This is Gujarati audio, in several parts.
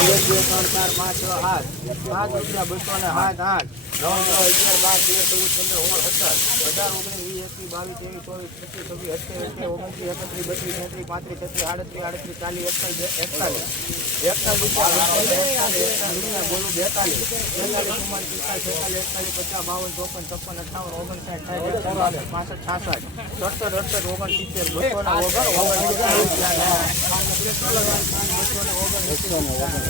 એક બે ત્રણ ચાર પાંચ છ આઠ રૂપિયા બસો ને સાત આઠ નવ નવ અગિયાર બાર તેર ચૌદ પંદર ઓગણ સત્તર અઢાર ઓગણીસ વીસ એકવીસ બાવીસ ત્રેવીસ ચોવીસ પચીસ છવ્વીસ અઠ્યાવીસ અઠ્યાવીસ ઓગણત્રીસ એકત્રીસ બત્રીસ તેત્રીસ પાંત્રીસ છત્રીસ આડત્રીસ આડત્રીસ ચાલીસ એકતાલીસ એકતાલીસ એકતાલીસ રૂપિયા એકતાલીસ એકતાલીસ બોલું બેતાલીસ બેતાલીસ ચુમ્માલીસ પિસ્તાલીસ છેતાલીસ એકતાલીસ પચાસ બાવન ચોપન છપ્પન અઠાવન ઓગણસાઠ સાઠ બાસઠ પાસઠ છાસઠ સત્તર અડસઠ ઓગણસિત્તેર, બસો ને ઓગણ ઓગણ.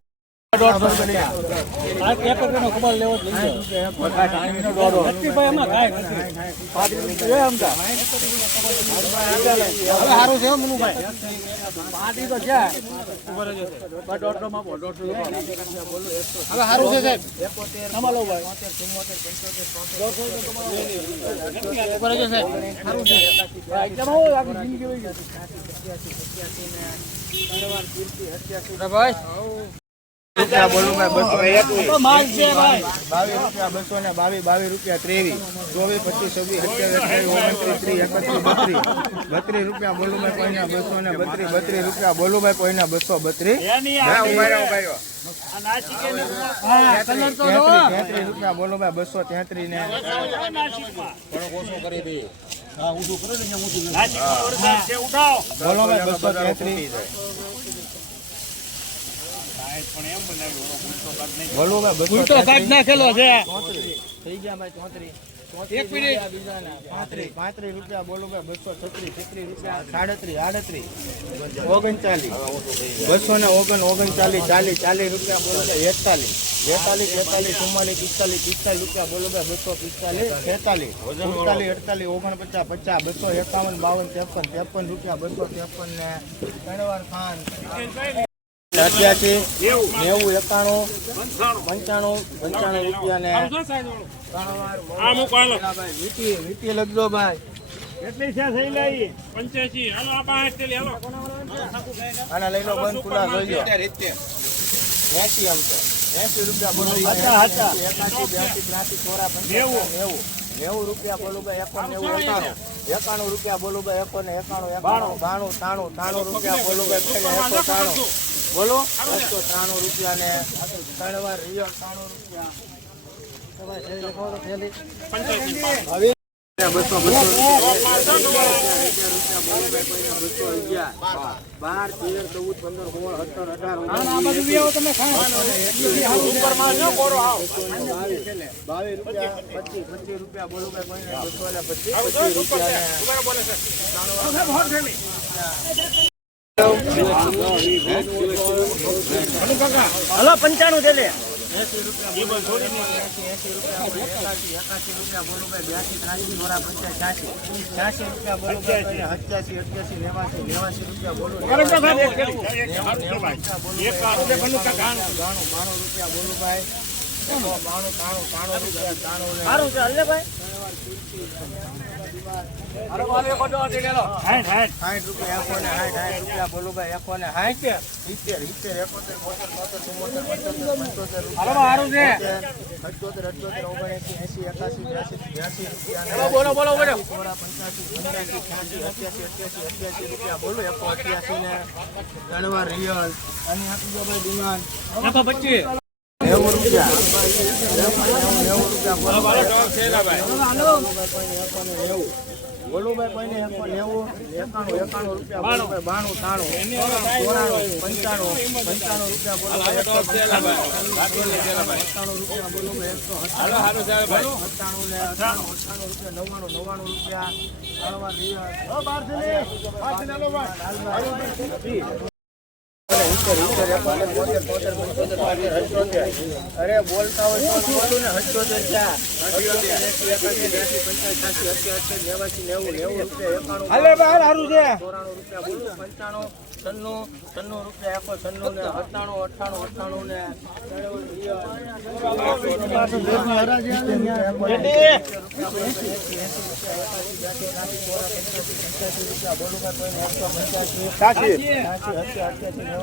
સારું છે મનુભાઈ. પાંત્રી તો છે. હવે સારું છે સાહેબ તમારો. ભાઈ રૂપિયા બોલું ભાઈ બસો. તો માલ છે ભાઈ. રૂપિયા બસો ને બાવીસ બાવીસ રૂપિયા ત્રેવીસ. ચોવીસ પચીસ છવ્વીસ અઠ્યાવીસ અઠ્યાવીસ ઓગણત્રીસ ત્રીસ એકત્રીસ બત્રીસ. બત્રીસ રૂપિયા બોલુભાઈ કોઈના બસો ને બત્રીસ બત્રીસ રૂપિયા બોલુભાઈ કોઈના બસો બત્રીસ. હા કલર તો જો. તેત્રીસ રૂપિયા બસો ને. બસો ઉલટો કાઢ નાખેલો છે. થઈ ગયા ભાઈ ચોત્રીસ. એક મિનિટ. પાંત્રીસ પાંત્રીસ રૂપિયા બોલો ભાઈ બસો છત્રીસ છત્રીસ રૂપિયા સાડત્રીસ આડત્રીસ. ઓગણચાલીસ. બસો ને ઓગણ ઓગણચાલીસ ચાલીસ ચાલીસ રૂપિયા બોલો ભાઈ એકતાલીસ. બેતાલીસ તેતાલીસ ચુમ્માલીસ પિસ્તાલીસ પિસ્તાલીસ રૂપિયા બોલો ભાઈ બસો પિસ્તાલીસ છેતાલીસ. સુડતાલીસ અડતાલીસ ઓગણપચાસ પચાસ બસો એકાવન બાવન ત્રેપન ત્રેપન રૂપિયા બસો ત્રેપન ને ખાન. અઠ્યાસી નેવું એકાણું પંચાણું પંચાણું રૂપિયા ને વીટી વીટી લખજો ભાઈ. આના લઈ લો બંધ ખુલ્લા જોઈ લો. એસી આમ તો. એસી રૂપિયા બોલો એકાસી બ્યાસી ત્યાસી ચોરા પંચાસી નેવું. નેવું. રૂપિયા બોલું ભાઈ એકો નેવું એકાણું. એકાણું રૂપિયા બોલું ભાઈ એકોણ ને એકાણું એકાણું બાણું. તાણું તાણું રૂપિયા બોલું ભાઈ એકસો તાણું બોલો. બસો ત્રાણું રૂપિયા ને ત્રણ વાર રિયો ત્રાણું રૂપિયા. બસો બસો બાર તેર ચૌદ પંદર સોળ સત્તર અઢાર બાવીસ રૂપિયા પચીસ પચીસ રૂપિયા બોલું. ભાઈ કોઈને બસો ને પચીસ પચીસ રૂપિયા હલો પંચાણું દે લે. રૂપિયા બોલું ભાઈ બાણું બાણું બાણું રૂપિયા હલ્લે ભાઈ સાઠ રૂપિયા એકો ને સાઠ સાઠ રૂપિયા બોલું રૂપિયા બોલો બોલો રૂપિયા ત્રણ રિયલ અને આપી ભાઈ ડિમાન્ડ એકસો પચીસ નેવું રૂપિયા નેવું નેવું રૂપિયા. બોલુભાઈ કોઈને એકસો નેવું એકાણું એકાણું રૂપિયા બોલો ભાઈ બાણું તાણું ચોરાણું પંચાણું પંચાણું રૂપિયા બોલો ભાઈ એકસો પંચાણું રૂપિયા બોલો ભાઈ એકસો અઠ્ઠાણું અઠ્ઠાણું ને અઠાણું અઠાણું રૂપિયા નવ્વાણું નવ્વાણું રૂપિયા ત્રણવાર રિયાઝ. સિત્તેર, સિત્તેર, એકોતેર, બોતેર, તોતેર, પંચોતેર, છોતેર, અઠ્યોતેર. અરે બોલતા હોય તો બોલું ને નેવું રૂપિયા, એકાણું, સારું છે ચોરાણું રૂપિયા બોલું, પંચાણું, છન્નું, છન્નું રૂપિયા, એકો છન્નું ને અઠ્ઠાણું, અઠાણું અઠ્ઠાણું ને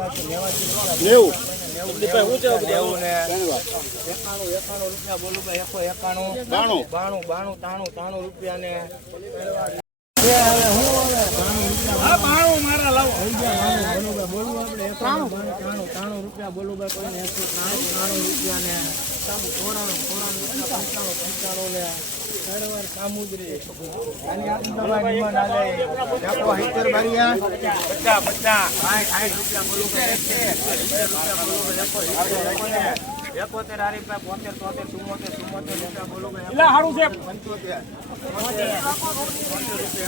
બોલું એકો એકાણું બાણું બાણું બાણું તાણું તાણું રૂપિયા ને બોલવું આપણે એકસો ત્રાણું ત્રાણું રૂપિયા બોલવું ભાઈ કોઈને એકસો ત્રાણું ત્રાણું રૂપિયા ને ચોરાણું ચોરાણું રૂપિયા પંચાણું પંચાણું ને સરવાર સામુદ્રી રૂપિયા બોલું એકોતેર રૂપિયા એકોતેર આ રૂપિયા બોતેર તોતેર ચુમ્મોતેર ચુમ્મોતેર પંચોતેર રૂપિયા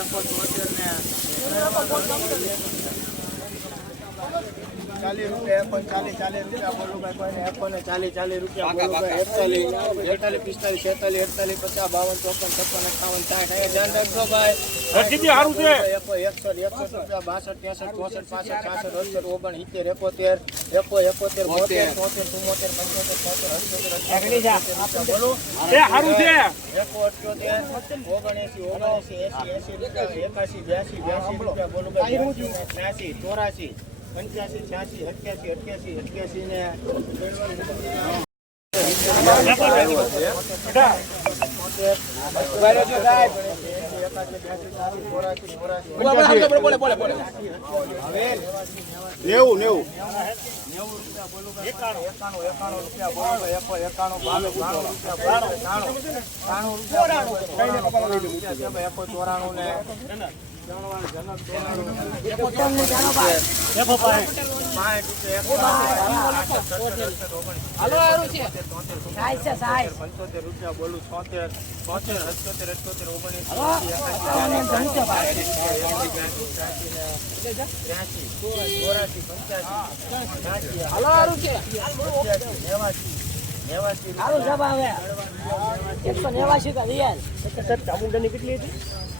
એકો ને. ચાલીસ રૂપિયા એકો ચાલીસ ચાલીસ રૂપિયા. બોલું કોઈને એકો ચાલીસ ચાલીસ રૂપિયા બોલું એકતાલીસ એકતાલીસ પિસ્તાલીસ છેતાલીસ અડતાલીસ પચાસ બાવન ચોપન છપ્પન એકાવન સાઠ. અહીંયા ધ્યાન રાખજો ભાઈ. એકસઠ એકસઠ રૂપિયા બાસઠ ત્રેસઠ ચોસઠ પાસઠ છાસઠ અડસઠ ઓગણ સિત્તેર એકોતેર એકો એકોતેર બોતેર ચુમ્મોતેર પંચોતેર એકો અઠ્યોતેર ઓગણએંસી ઓગણએંસી એંસી એંસી રૂપિયા એકાસી બ્યાસી બ્યાસી રૂપિયા બોલું ચોરાસી. પંચ્યાસી છ્યાસી અઠ્યાસી અઠ્યાસી અઠ્યાસી ને નેવું નેવું એકાણું એકાણું રૂપિયા બોલો એકો એકાણું બાણું બાણું રૂપિયા બોલો ત્રાણું ત્રાણું રૂપિયા એકો ચોરાણું ને પંચોતેર રૂપિયા બોલું છોતેર છોતેર અઠ્યોતેર અઠ્યોતેર ઓગણીસ નેવાસી નેવાસી સુપર માલ છે હો.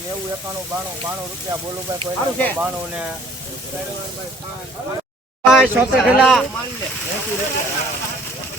નેવું એકાણું બાણું બાણું રૂપિયા બોલું ભાઈ સારું છે. બાણું ને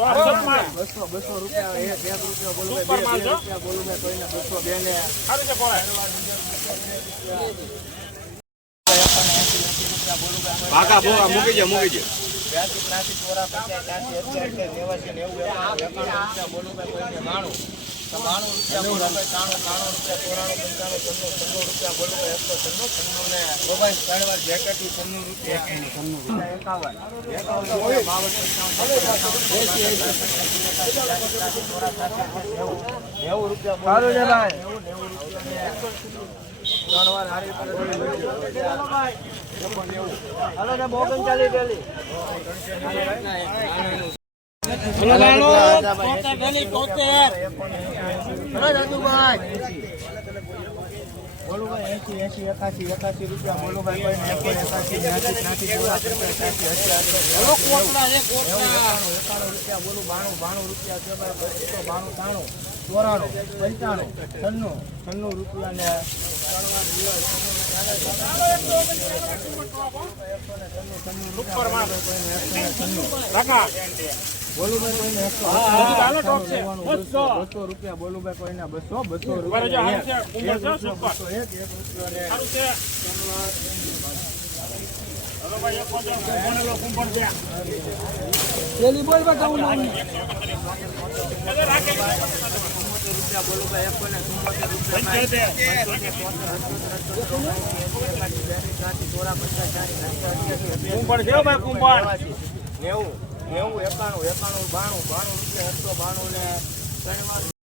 બસો બસો રૂપિયા એક એક રૂપિયા બોલું બે રૂપિયા બોલું ભાઈ કોઈને બસો બે ને ભાગા ભોગા એકાણું એકાણું રૂપિયા બોલું ભાઈ કોઈને તો બાણું રૂપિયા બોલું ભાઈ ત્રાણું રૂપિયા ચોરાણું પંચાણું છન્નું બોલું ભાઈ એકસો ચાલી. બોલુભાઈ એસી એસી રૂપિયા બોલુભાઈ એકાણું રૂપિયા બોલું બાણું બાણું રૂપિયા બસો બાણું ત્રાણું ચોરાણું પંચાણું છન્નું છન્નું બસો રૂપિયા બોલુભાઈ કોઈને બસો બસો રૂપિયા રૂપિયો બોલુભાઈ એક રૂપિયા છે. ભાઈ કુંભણ. નેવું. નેવું એકાણું એકાણું બાણું બાણું રૂપિયા એકસો બાણું ને ત્રણ